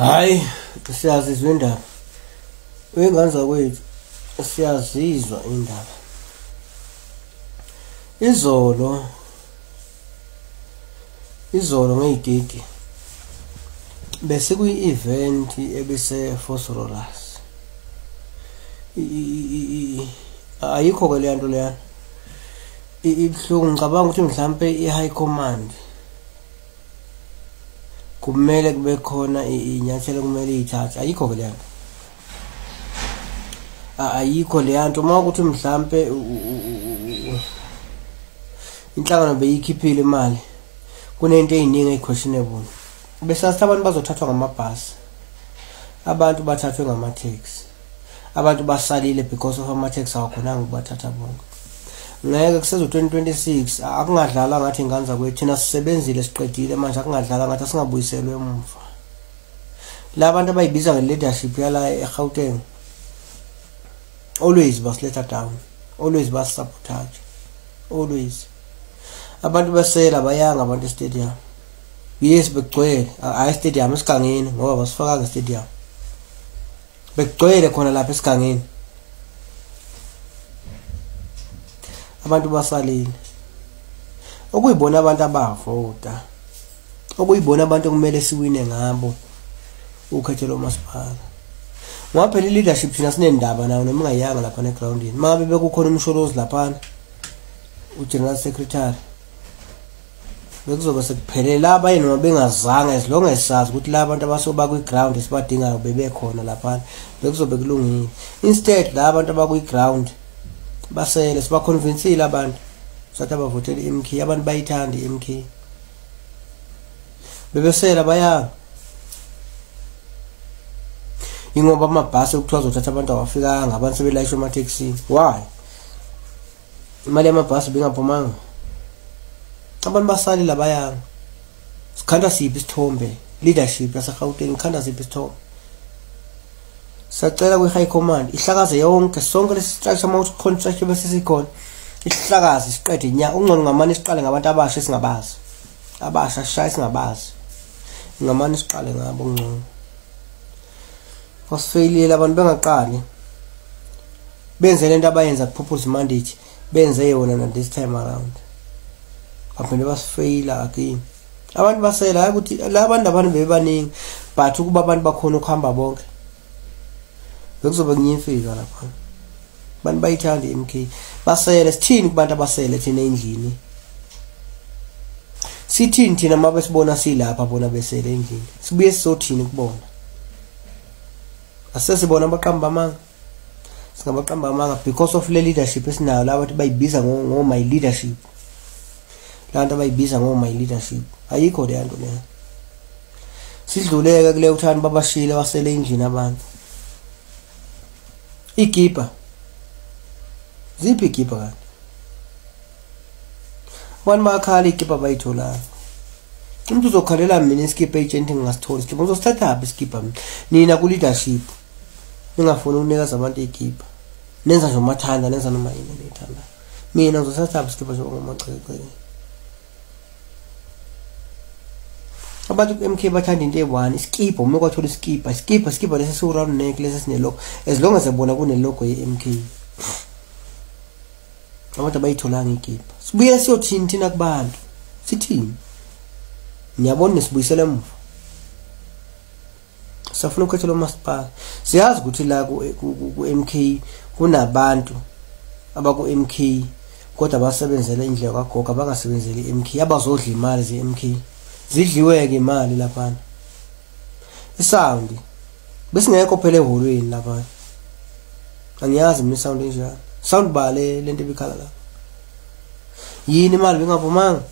Hayi, siyazizwa indaba. Uyengane kwethu siyazizwa indaba. Izolo ngeyigigi bese kuyi-event ebise Phosphorus. Ayikho ke le nto leya. Ibhlungu ngicabanga ukuthi mhlambe i-high command kumele kube khona inyathelo kumele ithathe. Ayikho ke le nto. Ayikho le nto uma ukuthi mhlambe inhlangano beyikhiphile imali kunento eziningi questionable. Bese abantu bazothathwa ngamabhasi. Abantu bathathwe ngama-taxi. Abantu basalile because of ama-taxi awakhonanga ukubathatha bonke. Ngeke kuseze 2026 akungadlala ngathi ingane zakwethu thina sisebenzile siqedile manje akungadlala ngathi asingabuyiselwe emuva. La abantu abayibiza nge-leadership yala eGauteng always basiletha down, always basisabotage, always. Abantu basela bayanga abantu e-stadium. Yes bekugcwele hayi stadium esigangeni ngoba basifaka nge-stadium. Bekugcwele khona lapha esigangeni. Abantu basalile. Okuyibona abantu abavota. Okuyibona abantu kumele siwine ngabo ukhetho lomasipala. Ngoba phela leadership thina sinendaba nayo noma ungayanga lapha negroundini. Mabe bekukhona umsholozi lapha uGeneral Secretary. Bekuzobe sekuphelela abayini noma bengazanga as long as sazi ukuthi la abantu abasoba kwi-ground esibadingayo bebekhona lapha bekuzobe kulungile. Instead la abantu abakwi-ground basele sibaconvinceile abantu sathi abavotela iMK abantu bayithanda iMK. Bebesela bayanga. Ingoba amabhasi ukuthiwa azothatha abantu awafikanga abantu sebelayishwa ema-taxi. Why? Imali yamabhasi bengaphumanga. Abantu basalile bayanga. Sikhanda siphi isithombe leadership yaseGauteng ikhanda siphi isithombe. Sacela kwi-high command ihlakaze yonke sonke lesi structure mawuthi contract bese sikhona ihlakaze siqede inyaka ungcono ngamani siqale ngabantu abasha singabazi. Abasha shaya singabazi. Ngamani siqale ngabo ungcono. Wasifeyilile abantu bengaqali. Benze lento abayenza ku-purpose mandate benze yona na this time around. Aphinde basifeyila again. Abantu basela ukuthi la abantu bebaningi but ukuba abantu bakhona ukuhamba bonke. Bekuzobe kunyifika lapha. Abantu bayithanda iMK. Basele sithini kubantu abasele thina endlini. Sithini thina mabe sibona silapha bona besele endlini. Sibuye sizothini kubona. Asesibona abaqamba amanga. Singabaqamba amanga because of le leadership esinayo la abantu bayibiza ngo my leadership. La bantu bayibiza ngo my leadership. Ayikho le nto leyo. Sidluleke kule uthando babashile wasele endlini abantu. Ikipa. Ziphi ikipa kanti? Wani makhala ikipa bayithola. Umuntu uzokhalela mina iskipa agent ngingasitholi. Iskipa uzosithatha aphi iskipa mina? Nina ku leadership. Ningafuni ukunikeza abantu ikipa. Nenza nje umathanda, nenza noma yini lethanda. Mina uzosithatha aphi iskipa njengomacece. Abantu ku-MK bathanda into eyi-1 iskipa uma kwathola iskipa lesi siwu-round neck lesi sinelogo as long as ebona kunelogo ye-MK. Abantu abayitholanga ikipa sibuye siyothini thina kubantu sithini ngiyabona nisibuyisele emuva safuna ukhetho lomasipala siyazi ukuthi la ku-MK kunabantu abaku-MK kodwa basebenzela indlela kagogo abangasebenzeli iMK abazodla imali ze-MK zidliweke imali lapha. Isound besingekho phela eholweni lapha. Angiyazi mina sound enjani. Sound bale lento ebikhala la. Yini imali bengaphumanga.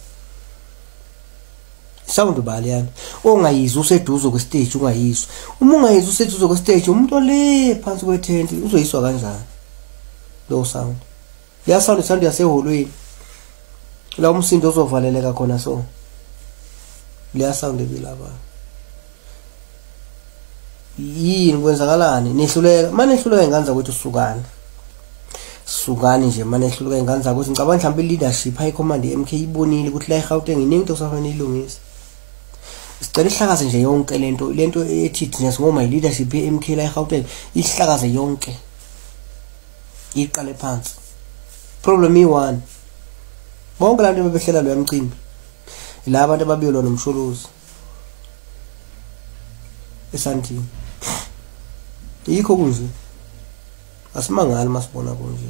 Sound bale yani. Ongayizwa useduzo kwe-stage ungayizwa. Uma ungayizwa useduzo kwe-stage umuntu ole phansi kwe-tent uzoyiswa kanjani? Lo sound. Ya sound yaseholweni. La umsindo uzovaleleka khona so. Leya sound ebilaba. Yini kwenzakalani? Nehluleka. Manje nehluleka ingane zakwethu sukani nje manje nehluleka ingane zakwethu ngicabanga mhlawumbe leadership high command iMK ibonile ukuthi la eGauteng iningi into kusafanele ilungise. sicela ihlakaze nje yonke lento ethi thina singoma leadership ye-MK la eGauteng ihlakaze yonke iqale phansi. Problem i1 bonke lanto bebehlela lo yamcimbi la abantu ababiyolwa nomshuluzi esandini yikho kunje asimangali masibona konje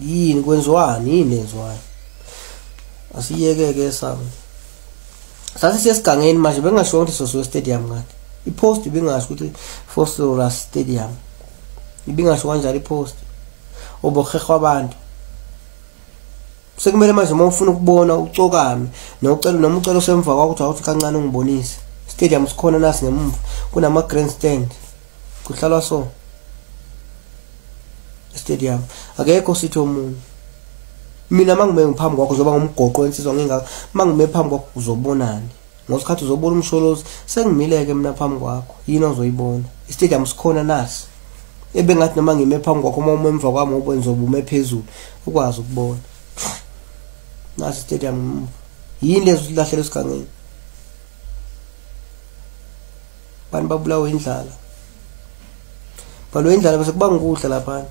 yini kwenziwani yini lenzwayo asiyeke esami sathi sesigangeni manje bengasho ukuthi soso stadium ngathi ipost ibingasho ukuthi Phosphorus Stadium ibingasho kanjalo ipost obokhehwa abantu sekumele manje uma ufuna ukubona ucokame noma ucela semva kwakho ukuthi awuthi kancane ungibonise stadium sikhona nasi ngemuva kunama grandstand kuhlalwa so stadium akekho sithi omunye mina mangime ngiphambi kwakho uzoba ngumgoqo wensizwa ngingaka mangime phambi kwakho uzobonani ngosikhathi uzobona umsholozi sengimileke mina phambi kwakho yini ozoyibona stadium sikhona nasi ebengathi noma ngime phambi kwakho uma emva kwami ubenzoba ume phezulu ukwazi ukubona nasi stadium yini lezo silahlelo sigangeni bani babulawa indlala balo indlala bese kuba ngikudla lapha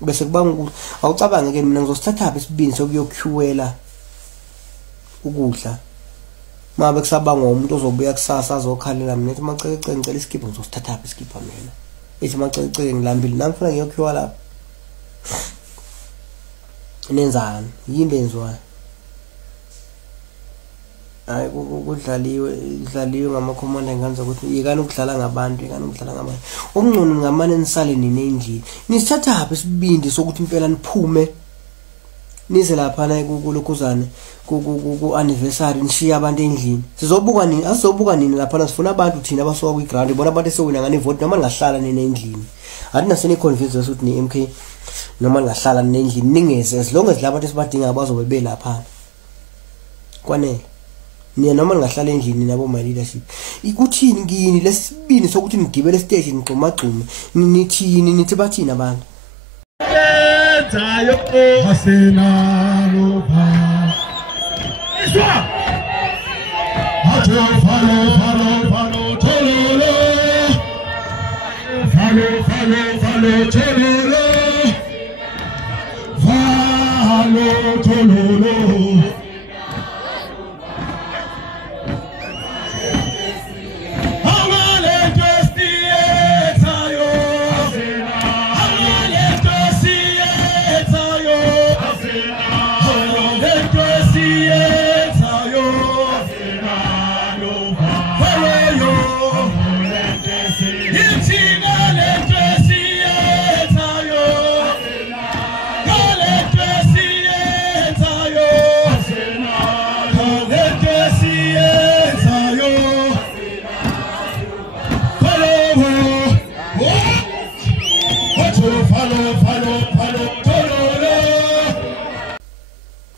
bese kuba ngikudla awucabange ke mina ngizosithatha phi isibini sokuyokuwela ukudla mabe kusabanga umuntu ozobuya kusasa azokhalela mina ethi macece ngicela iskipho ngizosithatha phi iskipho mina ethi macece ngilambile nami ngifuna ngiyokuwa lapha nenzani yini lenzwayo hayi kudlaliwe ngamakhomanda enganza ukuthi yekani ukudlala ngabantu okungcono ngamane nisale nini endlini nisithatha phi isibindi sokuthi impela niphume nize lapha na kulokhuzane ku anniversary nishiya abantu endlini sizobuka nini asizobuka nini lapha sifuna abantu thina abasoka ku ground bona abantu esewina ngane vote noma ngahlala nini endlini athi naseni convince ukuthi ni MK noma ngahlala nini endlini ningeze as long as labantu esibadinga abazobe belapha kwanele niye noma ngahlala endlini nabo my leadership ikuthini ngini lesibini sokuthi ngigibele stage ngigxumagxume nithini nithi bathina abantu Tayo hasena loba iswa hajo falo tololo falo tololo falo tololo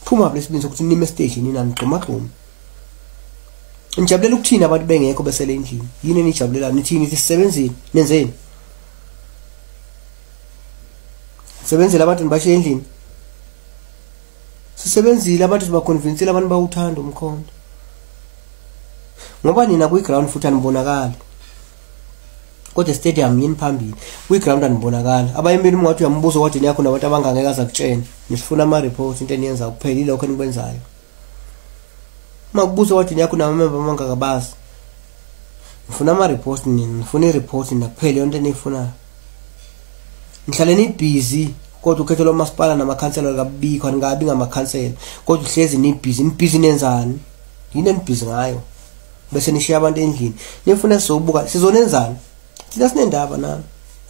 phuma lesibini ukuthi nime stage nina ngigxumagxuma nijabulela ukuthina abantu bengekho besele endlini yini nijabulela nithini nithi sisebenzile nenzeni sebenzile abantu nibashiya endlini sisebenzile abantu sibaconvinceile abantu bawuthanda umkhonto ngoba nina ku ground futhi anibonakala kodwa stadium yini phambili ku ground anibonakala abayimeli ungathi uyambuzo kwathi yakho nabantu abangangeka zakutshena nifuna ama report into eniyenza kuphela ilokho enikwenzayo makubuzo kwathi yakho namember amangakabazi nifuna ama report nifuna i-report nakuphela yonke enifuna nihlale ni busy kodwa ukhetho lomasipala namakhansela kabikho angabi ngamakhansela kodwa uhlezi ni busy nenzani yini enibusy ngayo bese nishiya abantu endlini nifuna sizobuka sizonenzani thina sinendaba nami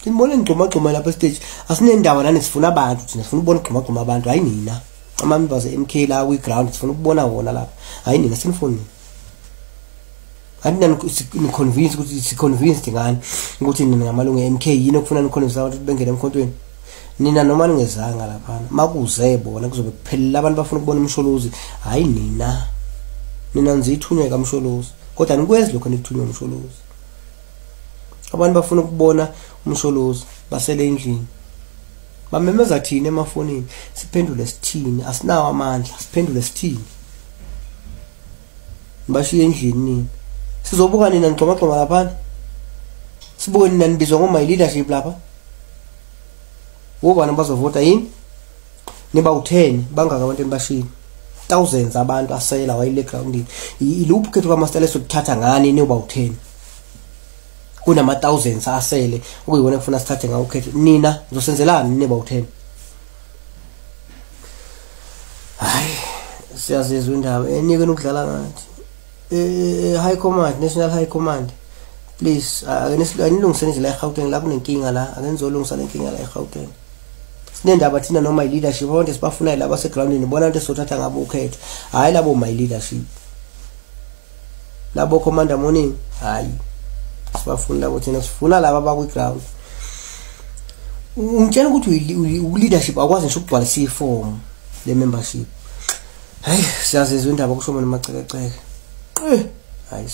sinibona ngigxumagxuma lapha stage asinendaba nani sifuna abantu thina sifuna ukubona igxumagxuma abantu hayi nina amambi ze MK la ku ground sifuna ukubona wona lapha hayi nina sinifuni ani ni convince ukuthi si convinced ngani ukuthi nina ngamalungu eMK yini okufuna ni convince abantu bengene emkhontweni nina noma ningezanga lapha makuze bona kuzobe kuphelela abantu bafuna ukubona umsholozi hayi nina nzithunywe kamsholozi kodwa nikwenza lokho nikuthunywe umsholozi abantu bafuna ukubona umsholozi basele endlini bamemeza thina emafonini siphendule sithini asinawo amandla siphendule sithini Nibashiye endlini nini. Sizobuka nina ngixomaxoma lapha. Sibuke nina nibizwa ngoma leadership lapha. Wobani bazovota yini? Niba u10 bangaka abantu embashini. Thousands abantu asayela wayile groundini. Iluphi kethu kwaMaster lesokuthatha ngani niba u10? Kunama thousands asele ukuyibona kufuna sithathe ngawo ukhetho. Nina nizosenzelani niba u10? Hayi, siyazizwa indaba enike ukudlala ngathi. High command, national high command. Please, anilungiseni nje la eGauteng la kunenkinga la, akenizolungisa lenkinga la eGauteng. Sinendaba thina noma my leadership bonke sibafuna laba segroundini bona into esothatha ngabo ukhetho. Hayi labo my leadership. Labo commander morning, hayi. Sibafuna labo thina sifuna laba bakwi-ground. Ungitshela ukuthi u-leadership akwazi ngisho ukugcwalisa iform le membership. Hayi, siyazizwa indaba kusho mina macekeceke. Hayi.